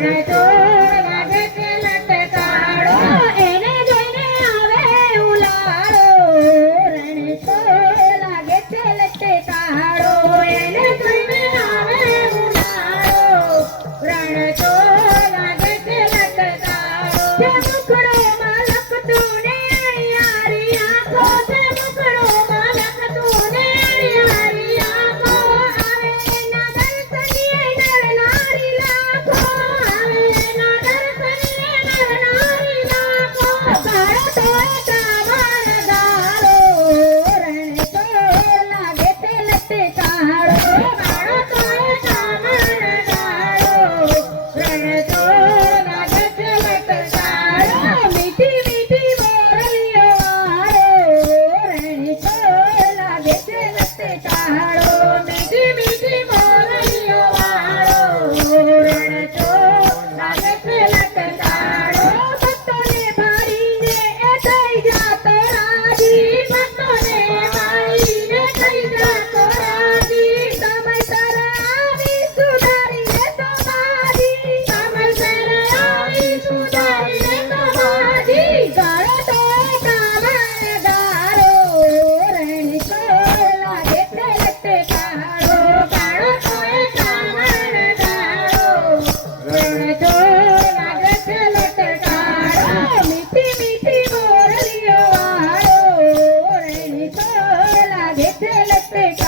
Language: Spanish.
guys. ¡Vete a!